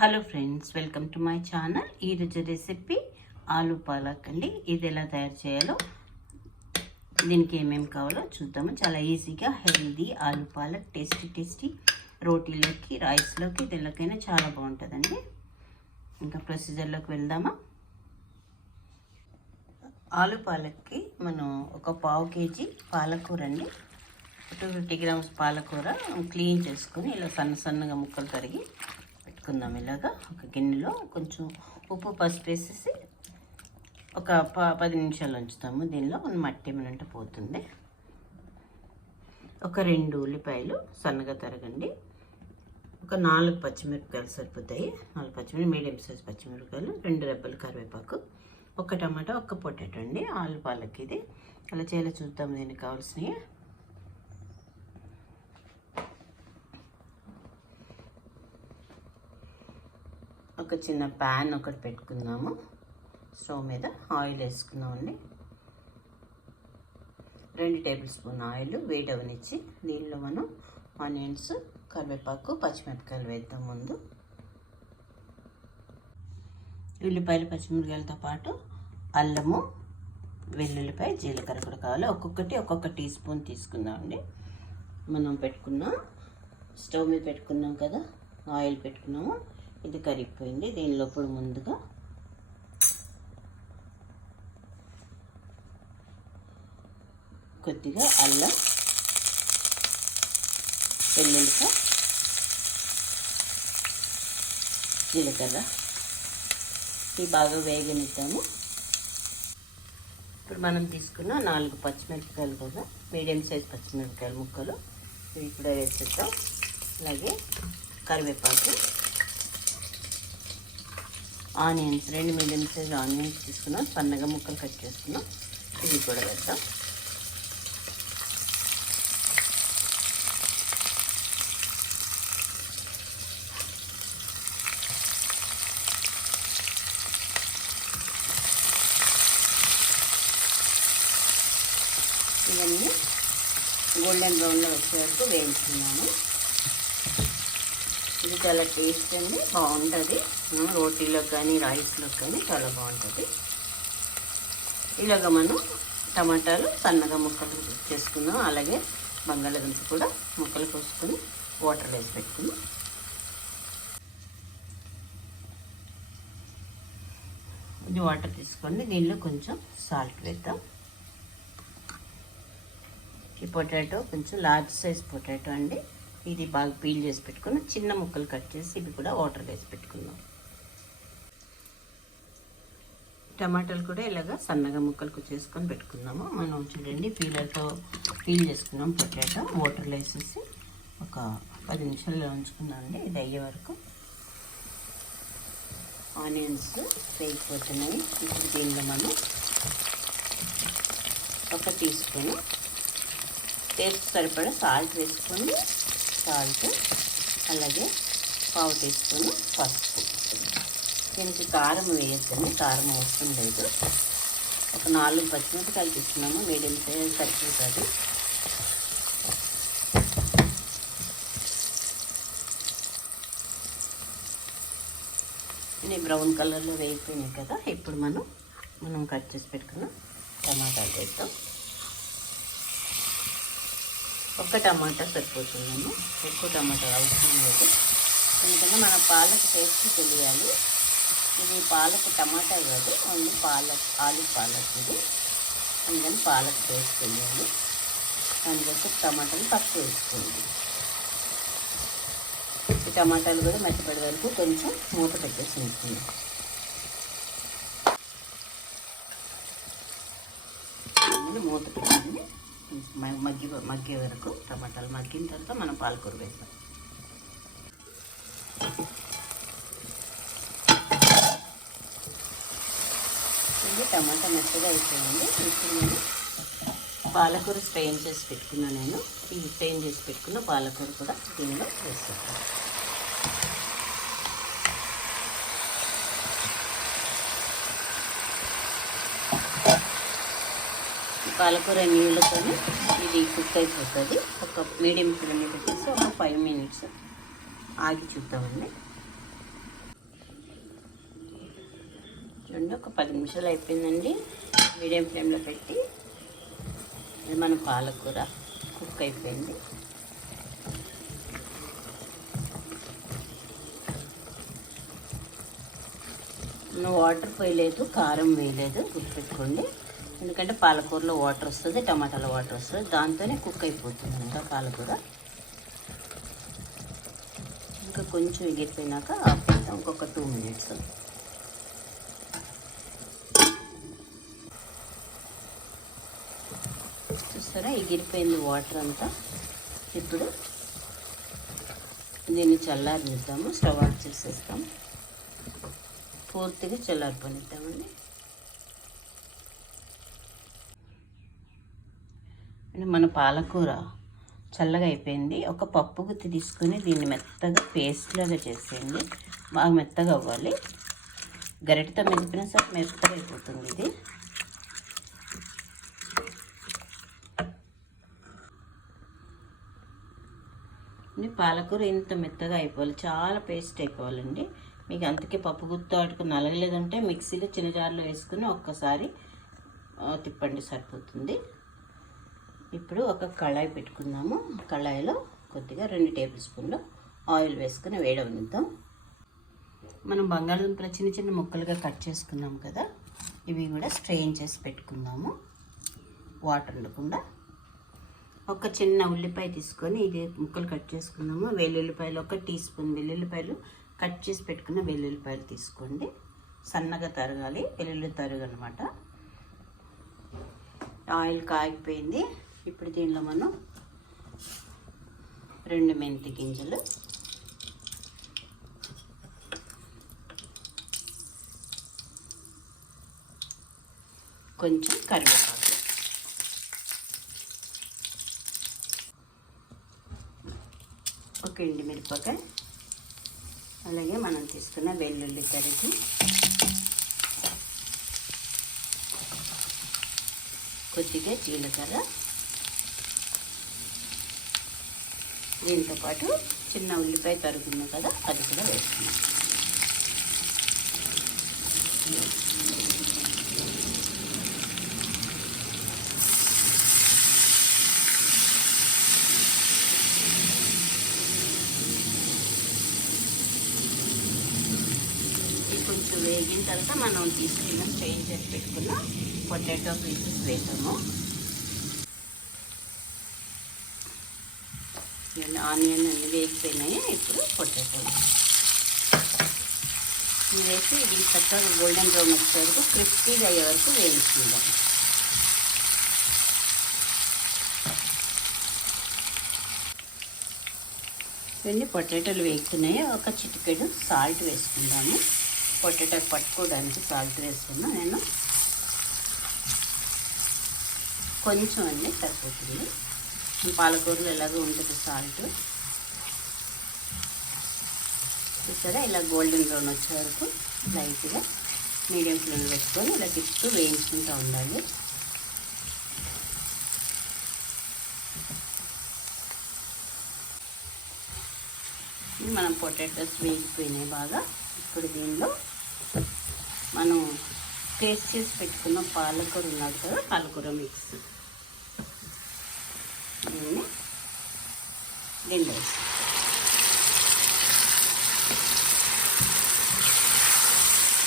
Hello friends welcome to my channel. ఈరోజు recipe aloo palak అండి. ఇది ఎలా తయారు చేయాలో దీనికి ఏమేమి కావాలో చూద్దాము. చాలా ఈజీగా హెల్దీ ఆలు పాలక్ టేస్టీ టేస్టీ రోటీలోకి రైస్లోకి దీనిలోకైనా చాలా బాగుంటుందండి. ఇంకా ప్రొసీజర్లోకి వెళ్దామా? ఆలు పాలక్కి మనం ఒక పావు కేజీ పాలకూర అండి. టూ ఫిఫ్టీ గ్రామ్స్ పాలకూర క్లీన్ చేసుకుని ఇలా సన్న సన్నగా ముక్కలు తరిగి పెట్టుకుందాం ఇలాగా. ఒక గిన్నెలో కొంచెం ఉప్పు పసుపు వేసేసి ఒక ప పది నిమిషాలు ఉంచుతాము. దీనిలో మట్టి ఏమైనా పోతుంది. ఒక రెండు ఉల్లిపాయలు సన్నగా తరగండి. ఒక నాలుగు పచ్చిమిరపకాయలు సరిపోతాయి. నాలుగు పచ్చిమిరపకాయలు మీడియం సైజ్ పచ్చిమిరపకాయలు రెండు రెబ్బలు కరివేపాకు ఒక టమాటా ఒక పొటాటో అండి. ఆలు పాలకి ఇది. అలా చేయాలో చూద్దాం దీనికి కావాల్సినవి. ఒక చిన్న ప్యాన్ ఒకటి పెట్టుకుందాము. స్టవ్ మీద ఆయిల్ వేసుకుందామండి. రెండు టేబుల్ స్పూన్ ఆయిల్ వేడి అవనిచ్చి దీనిలో మనం ఆనియన్స్ కరివేపాకు పచ్చిమిరపకాయలు వేద్దాం ముందు. ఉల్లిపాయలు పచ్చిమిరపకాయలతో పాటు అల్లము వెల్లుల్లిపాయ జీలకర్ర కూడా కావాలి. ఒక్కొక్కటి ఒక్కొక్క టీ స్పూన్ తీసుకుందామండి. మనం పెట్టుకున్న స్టవ్ మీద పెట్టుకున్నాం కదా ఆయిల్ పెట్టుకున్నాము. ఇది కరిగిపోయింది. దీనిలో ఇప్పుడు ముందుగా కొద్దిగా అల్లం వెల్లుల్లిపాయ జీలకర్ర. ఇవి బాగా వేగనిద్దాము. ఇప్పుడు మనం తీసుకున్న నాలుగు పచ్చిమిరపకాయలు కదా మీడియం సైజ్ పచ్చిమిరపకాయల ముక్కలు. ఇవి కూడా వేసేద్దాం. అలాగే కరివేపాకు. ఆనియన్స్ రెండు మీడియం సైజ్ ఆనియన్స్ తీసుకున్నాం. సన్నగా ముక్కలు కట్ చేసుకున్నాం. ఇవి కూడా వేద్దాం. ఇవన్నీ గోల్డెన్ బ్రౌన్లో వచ్చే వరకు వేయించుకున్నాము చాలా టేస్ట్ అండి బాగుంటుంది. రోటీలో కానీ రైస్లో కానీ చాలా బాగుంటుంది. ఇలాగ మనం టమాటాలు సన్నగా ముక్కలు చేసుకుందాం. అలాగే బంగాళదుంప కూడా ముక్కలు కోసుకొని వాటర్ వేసి పెట్టుకుందాం. ఇది వాటర్ తీసుకోండి. దీనిలో కొంచెం సాల్ట్ వేద్దాం. ఈ పొటాటో కొంచెం లార్జ్ సైజ్ పొటాటో అండి. ఇది బాగా పీల్ చేసి పెట్టుకుని చిన్న ముక్కలు కట్ చేసి ఇవి కూడా వాటర్ వేసి పెట్టుకుందాం టమాటాలు కూడా ఇలాగా సన్నగా ముక్కలు చేసుకొని పెట్టుకుందాము మనం చూడండి పీలర్తో పీల్ చేసుకున్నాం పొటాటో. వాటర్లో వేసేసి ఒక పది నిమిషాల్లో ఉంచుకుందామండి ఇది అయ్యే వరకు. ఆనియన్స్ వేగిపోతున్నాయి. ఇప్పుడు దీనిలో మనం ఒక టీ స్పూన్ టేస్ట్ సరిపడా సాల్ట్ వేసుకొని సాల్ట్ అలాగే పావు టీ స్పూన్ పసుపు. దీనికి కారం వేయొద్దండి కారం అవసరం లేదు. ఒక నాలుగు పచ్చిమిరపకాయలు తీసుకున్నాము మీడియం సైజ్ సరిపోతుంది. ఇవి బ్రౌన్ కలర్లో వేయిపోయినాయి కదా ఇప్పుడు మనం మనం కట్ చేసి పెట్టుకున్న టమాటాలు వేస్తాం ఒక్క టమాటా సరిపోతుందండి. ఎక్కువ టమాటా అవసరం లేదు. ఎందుకంటే మన పాలకు టేస్ట్ తెలియాలి. ఇది పాలకు టమాటా కాదు ఓన్లీ పాలక్ ఆలు పాలక్ ఇది. అందుకని పాలకు టేస్ట్ తెలియాలి. దానికోసం టమాటాలు తక్కువ వేసుకోండి. ఈ టమాటాలు కూడా మెత్తపడి వరకు కొంచెం మూత పెట్టేసి ఉంటుంది మూత పెట్టండి మగ్గి మగ్గే వరకు టమాటాలు మగ్గిన తర్వాత మనం పాలకూర వేద్దాం. ఇది టమాటా మెత్తగా అయిపోయింది. ఇప్పుడు నేను పాలకూర స్ట్రెయిన్ చేసి పెట్టుకున్నాను నేను. ఈ స్ట్రెయిన్ చేసి పెట్టుకున్న పాలకూర కూడా దీనిలో వేస్తాను పాలకూర నీళ్ళతో ఇది కుక్ అయిపోతుంది. ఒక మీడియం ఫ్లేమ్ పెట్టేసి ఒక ఫైవ్ మినిట్స్ ఆగి చూద్దామండి. చూడండి ఒక పది నిమిషాలు అయిపోయిందండి. మీడియం ఫ్లేమ్లో పెట్టి ఇది మన పాలకూర కుక్ అయిపోయింది. వాటర్ పోయలేదు కారం వేయలేదు గుర్తుపెట్టుకోండి. ఎందుకంటే పాలకూరలో వాటర్ వస్తుంది టమాటాలో వాటర్ వస్తుంది దాంతోనే కుక్ అయిపోతుంది ఇంకా పాలకూర. ఇంకా కొంచెం ఎగిరిపోయినాక ఆపేద్దాం ఇంకొక టూ మినిట్స్ చూస్తారా? ఎగిరిపోయింది వాటర్ అంతా. ఇప్పుడు దీన్ని చల్లారిద్దాము స్టవ్ ఆఫ్ చేసేస్తాం. పూర్తిగా చల్లారిపోనిద్దామండి. మన పాలకూర చల్లగా అయిపోయింది. ఒక పప్పు గుత్తి తీసుకుని దీన్ని మెత్తగా పేస్ట్ లాగా చేసేయండి. బాగా మెత్తగా అవ్వాలి. గరిటతో మెదిపిన సరే మెత్తగా అయిపోతుంది ఇది. పాలకూర ఇంత మెత్తగా అయిపోవాలి. చాలా పేస్ట్ అయిపోవాలండి. మీకు అంతకే పప్పు గుత్త వాటికి నలగలేదంటే మిక్సీలో చిన్న జార్లో వేసుకుని ఒక్కసారి తిప్పండి సరిపోతుంది. ఇప్పుడు ఒక కళాయి పెట్టుకుందాము. కళాయిలో కొద్దిగా రెండు టేబుల్ స్పూన్లు ఆయిల్ వేసుకుని వేడవనిద్దాం మనం బంగాళదుంపల చిన్న చిన్న ముక్కలుగా కట్ చేసుకున్నాం కదా ఇవి కూడా స్ట్రెయిన్ చేసి పెట్టుకుందాము. వాటర్ ఉండకుండా. ఒక చిన్న ఉల్లిపాయ తీసుకొని ఇది ముక్కలు కట్ చేసుకుందాము. వెల్లుల్లిపాయలు ఒక టీ స్పూన్ వెల్లుల్లిపాయలు కట్ చేసి పెట్టుకున్న వెల్లుల్లిపాయలు తీసుకోండి. సన్నగా తరగాలి వెల్లుల్లి తరుగు అనమాట ఆయిల్ కాగిపోయింది. ఇప్పుడు దీనిలో మనం రెండు మెంతి గింజలు కొంచెం కరివేపాకు. ఒక ఎండి మిరపకాయ అలాగే మనం తీసుకున్న వెల్లుల్లి తరిగి కొద్దిగా జీలకర్ర దీంతో పాటు చిన్న ఉల్లిపాయ తరుగుంది కదా అది కూడా వేసుకున్నాం కొంచెం వేగిన తర్వాత మనం తీసుకున్న స్ట్రెయిన్ పెట్టుకున్న పొటాటో పీసెస్ వేసాము ఇవన్నీ ఆనియన్ అన్ని వేగిపోయినాయి. ఇప్పుడు పొటాటో. ఇవి వేసి ఇది చక్కగా గోల్డెన్ బ్రౌన్ వచ్చే వరకు క్రిస్పీగా అయ్యే వరకు వేయించుకుందాం. వెళ్ళి పొటాటోలు వేగుతున్నాయి. ఒక చిటికెడు సాల్ట్ వేసుకుందాము. పొటాటో పట్టుకోవడానికి సాల్ట్ వేసుకున్నా నేను కొంచెం అండి సరిపోతుంది. పాలకూరలో ఎలాగో ఉంటుంది సాల్ట్. చూసారా? ఇలా గోల్డెన్ బ్రౌన్ వచ్చే వరకు లైట్గా మీడియం ఫ్లేమ్ పెట్టుకొని ఇలా తిప్పుతూ వేయించుకుంటూ ఉండాలి. మనం పొటాటోస్ వేగిపోయినాయి బాగా. ఇప్పుడు దీనిలో మనం టేస్ట్ చేసి పెట్టుకున్న పాలకూర ఉన్నది కదా పాలకూర మిక్స్. దీన్ని దీనిలో వేసి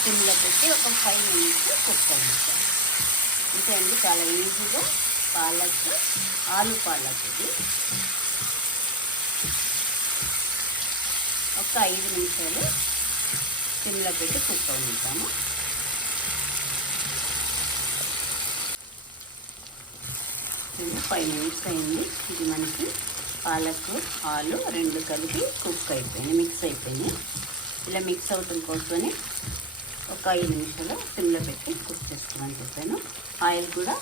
సిమ్లో పెట్టి ఒక ఫైవ్ మినిట్స్ కుక్ అవ్వాలి అంతే అండి చాలా ఈజీగా పాలక్ ఆలు పాలక్ ఇది ఒక ఐదు నిమిషాలు సిమ్లో పెట్టి కుక్ అవుతాము ఫైవ్ మినిట్స్ అయింది ఇది మనకి పాలక్ ఆలు రెండు కలిపి కుక్ అయిపోయినాయి మిక్స్ అయిపోయినాయి. ఇలా మిక్స్ అవటం కోసమని ఒక ఐదు నిమిషాలు సిమ్లో పెట్టి కుక్ చేసుకోమని చెప్పాను. ఆయిల్ కూడా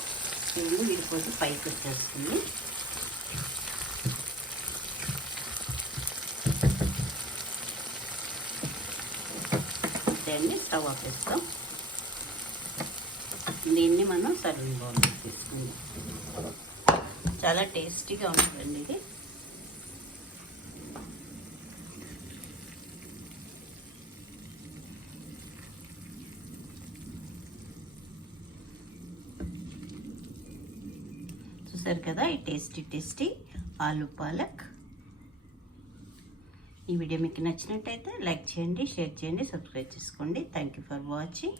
ఇవన్నీ విడిపోతే పైకి వచ్చేస్తుంది. దాన్ని స్టవ్ ఆపేస్తాం దీన్ని మనం సర్వింగ్ బౌల్ తీసుకుందాం. చాలా టేస్టీగా ఉంటుందండి ఇది. చూసారు కదా ఈ టేస్టీ టేస్టీ ఆలు పాలక్. ఈ వీడియో మీకు నచ్చినట్టయితే లైక్ చేయండి షేర్ చేయండి సబ్స్క్రైబ్ చేసుకోండి. Thank for watching